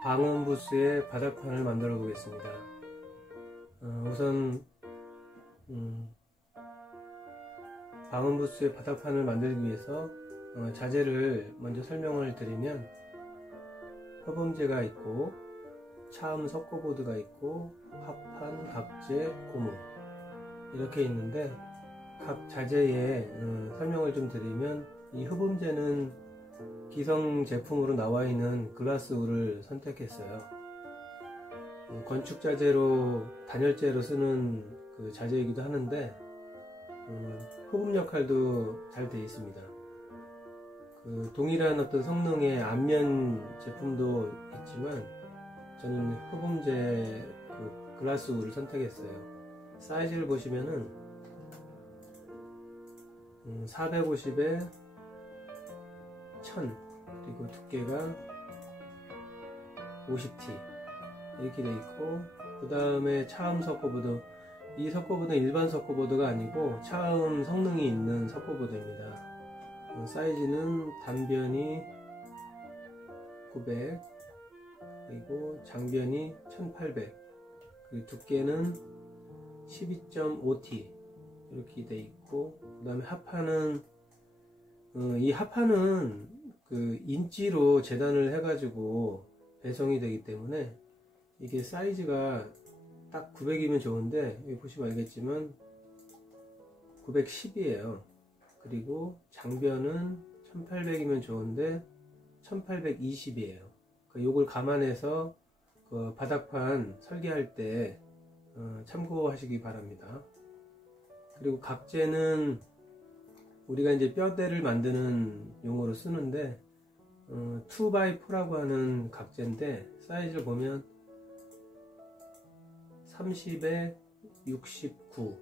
방음 부스의 바닥판을 만들어 보겠습니다. 우선 방음 부스의 바닥판을 만들기 위해서 자재를 먼저 설명을 드리면, 허범재가 있고 차음 석고보드가 있고 합판, 각재, 고무 이렇게 있는데, 각 자재의 설명을 좀 드리면, 이 허범재는 기성 제품으로 나와 있는 글라스울을 선택했어요. 건축 자재로, 단열재로 쓰는 그 자재이기도 하는데 흡음 역할도 잘 되어 있습니다. 그 동일한 어떤 성능의 안면 제품도 있지만 저는 흡음재 그 글라스울을 선택했어요. 사이즈를 보시면은 450에 1000, 그리고 두께가 50T 이렇게 되어 있고, 그 다음에 차음 석고보드, 이 석고보드는 일반 석고보드가 아니고 차음 성능이 있는 석고보드입니다. 사이즈는 단변이 900, 그리고 장변이 1800, 그리고 두께는 12.5T 이렇게 되어 있고, 그 다음에 합판은 이 합판은 그 인치로 재단을 해가지고 배송이 되기 때문에 이게 사이즈가 딱 900이면 좋은데, 여기 보시면 알겠지만 910이에요. 그리고 장변은 1800이면 좋은데 1820이에요. 요걸 감안해서 그 바닥판 설계할 때 참고하시기 바랍니다. 그리고 각재는 우리가 이제 뼈대를 만드는 용어로 쓰는데 2x4라고 하는 각재인데, 사이즈를 보면 30에 69,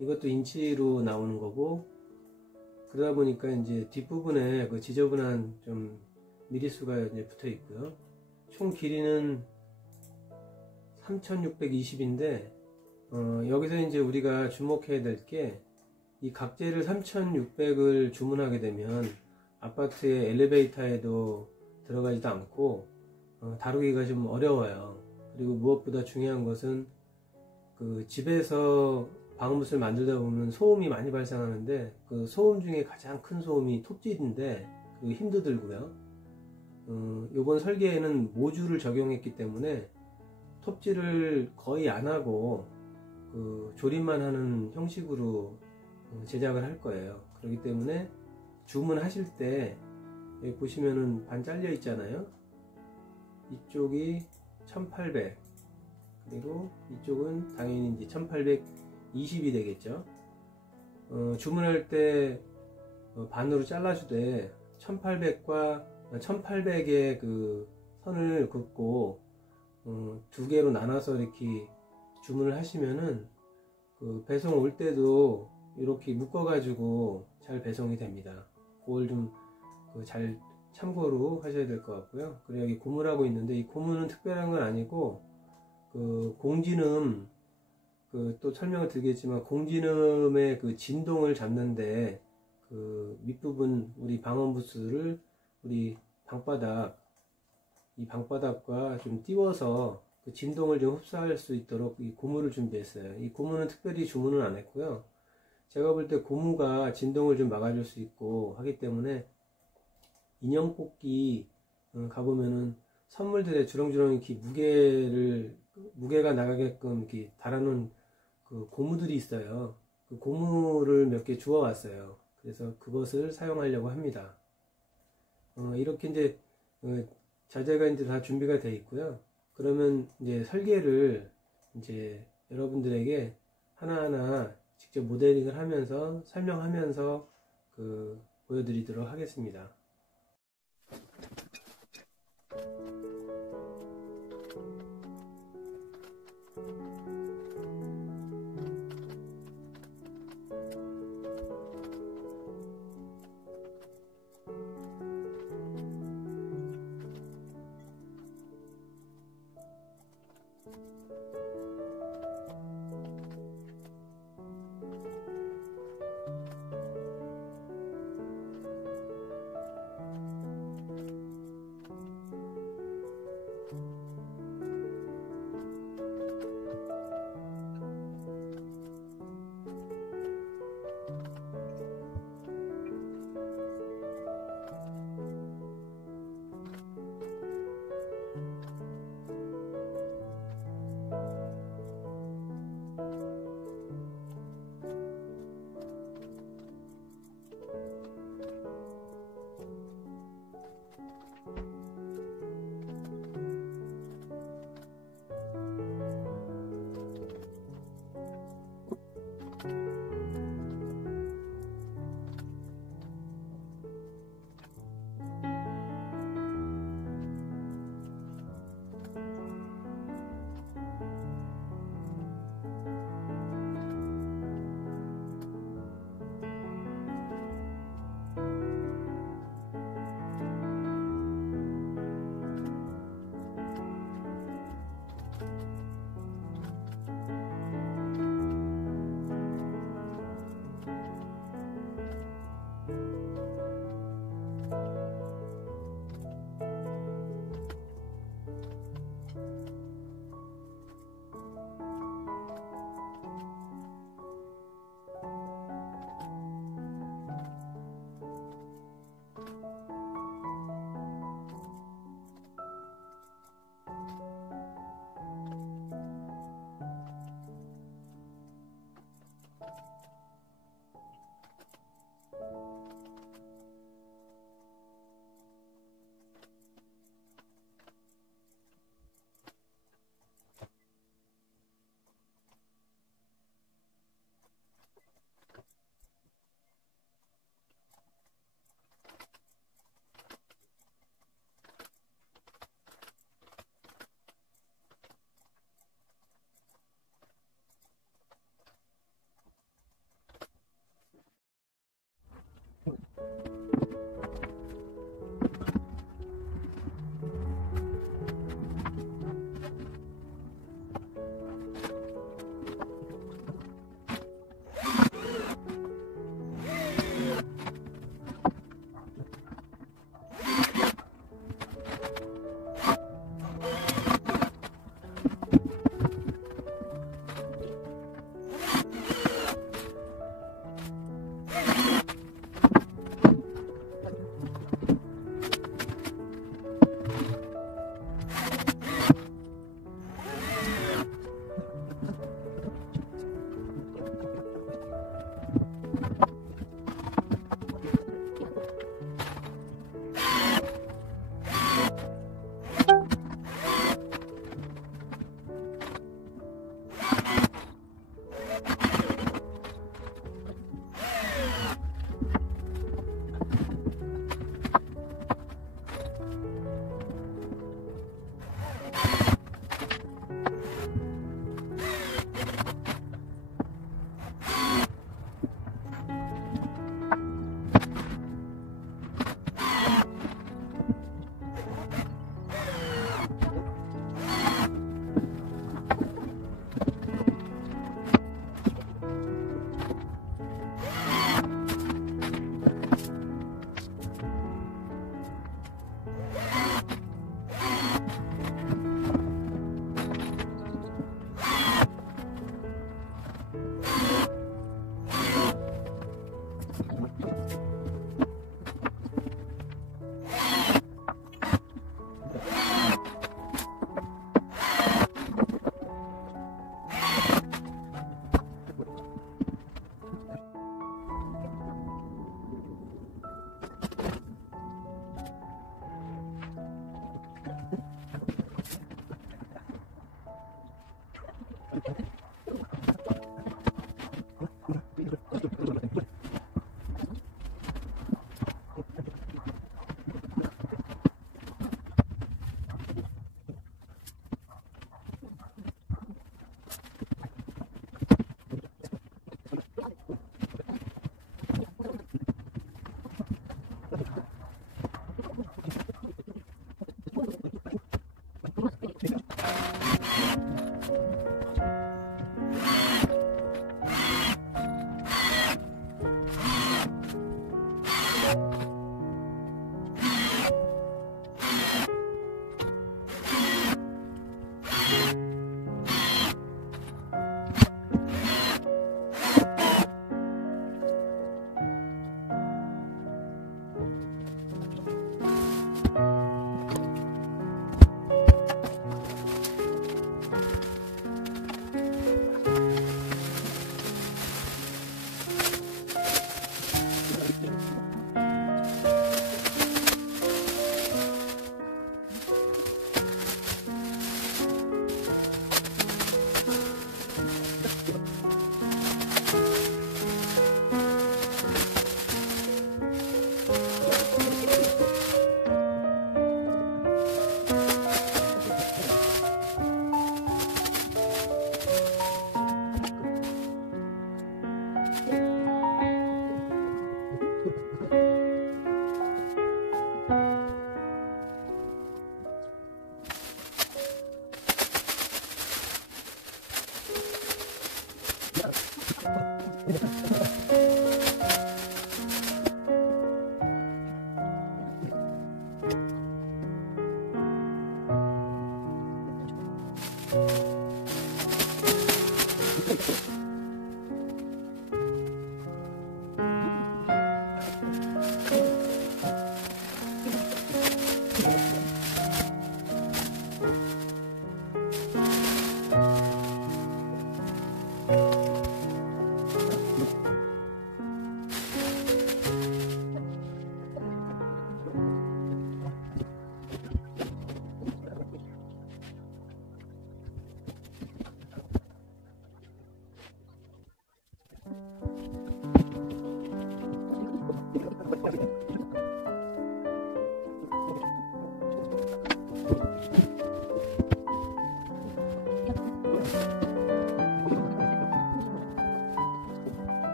이것도 인치로 나오는 거고, 그러다 보니까 이제 뒷부분에 그 지저분한 좀 미리수가 이제 붙어 있고요. 총 길이는 3620인데 여기서 이제 우리가 주목해야 될 게, 이 각재를 3600을 주문하게 되면 아파트의 엘리베이터에도 들어가지도 않고 다루기가 좀 어려워요. 그리고 무엇보다 중요한 것은 그 집에서 방음부스를 만들다 보면 소음이 많이 발생하는데, 그 소음 중에 가장 큰 소음이 톱질인데, 그리고 힘도 들고요. 요번 설계에는 모듈을 적용했기 때문에 톱질을 거의 안 하고 그 조립만 하는 형식으로 제작을 할 거예요. 그렇기 때문에 주문하실 때 여기 보시면은 반 잘려 있잖아요. 이쪽이 1800, 그리고 이쪽은 당연히 이제 1820이 되겠죠. 주문할 때 반으로 잘라주되 1800과 1800의 그 선을 긋고 두 개로 나눠서 이렇게 주문을 하시면은 그 배송 올 때도 이렇게 묶어 가지고 잘 배송이 됩니다. 그걸 좀 잘 참고로 하셔야 될 것 같고요. 그리고 여기 고무라고 있는데, 이 고무는 특별한 건 아니고, 그 공진음, 그 또 설명을 드리겠지만, 공진음의 그 진동을 잡는데 그 밑부분, 우리 방음 부스를 우리 방바닥, 이 방바닥과 좀 띄워서 그 진동을 좀 흡수할 수 있도록 이 고무를 준비했어요. 이 고무는 특별히 주문은 안 했고요. 제가 볼 때 고무가 진동을 좀 막아줄 수 있고 하기 때문에, 인형 뽑기 가보면은 선물들에 주렁주렁 이렇게 무게가 나가게끔 이렇게 달아놓은 그 고무들이 있어요. 그 고무를 몇 개 주워 왔어요. 그래서 그것을 사용하려고 합니다. 이렇게 이제 자재가 이제 다 준비가 되어 있고요. 그러면 이제 설계를 이제 여러분들에게 하나하나 직접 모델링을 하면서 설명하면서 보여드리도록 하겠습니다.